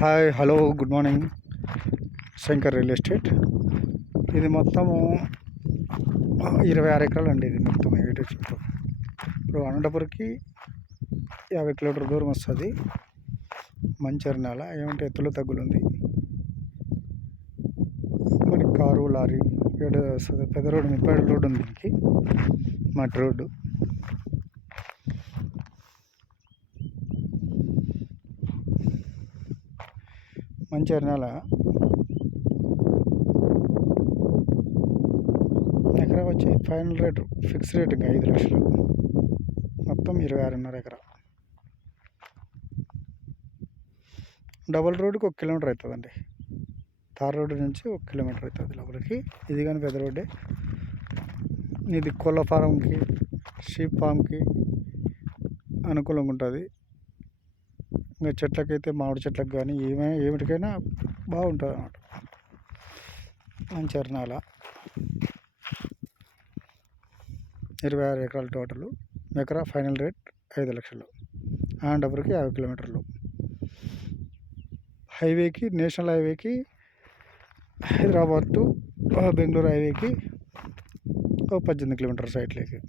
Hi hello good morning. Shankar real estate. ఇది మొత్తము 26 ఎకరాలు అండి. ఇది మొత్తం ఏడు చుట్టూ. ఇప్పుడు అనంతపురంకి 50 కిలోమీటర్ దూరం వస్తుంది. మంచి నేల, ఏమంటే ఎత్తులు తగ్గులు ఉంది. మనకి కారు లారీ ఏడు వస్తుంది. పెద్ద రోడ్డు 30 అడుగుల రోడ్డు ఉంది. దీనికి మట్టి రోడ్డు. మంచి నేల. ఎకరా వచ్చి ఫైనల్ రేటు ఫిక్స్ రేట్ ఇంకా 5 లక్షలు. మొత్తం 26.5 ఎకరా. డబల్ రోడ్డుకి 1 కిలోమీటర్ అవుతుందండి. తార్ రోడ్డు నుంచి 1 కిలోమీటర్ అవుతుంది లోపలికి. ఇది కానీ పెద్ద రోడ్డే. ఇది కోళ్ళ ఫారంకి, షీప్ ఫామ్కి అనుకూలంగా ఉంటుంది. ఇంకా చెట్లకైతే మామిడి చెట్లకు కానీ ఏమిటికైనా బాగుంటుంది అన్నమాట. మంచి నేల. 26 ఎకరాలు టోటల్. ఎకరా ఫైనల్ రేట్ 5 లక్షలు. అనంతపురంకి 50 కిలోమీటర్లు. హైవేకి, నేషనల్ హైవేకి, హైదరాబాద్ టు బెంగళూరు హైవేకి 18 కిలోమీటర్ సైట్లోకి.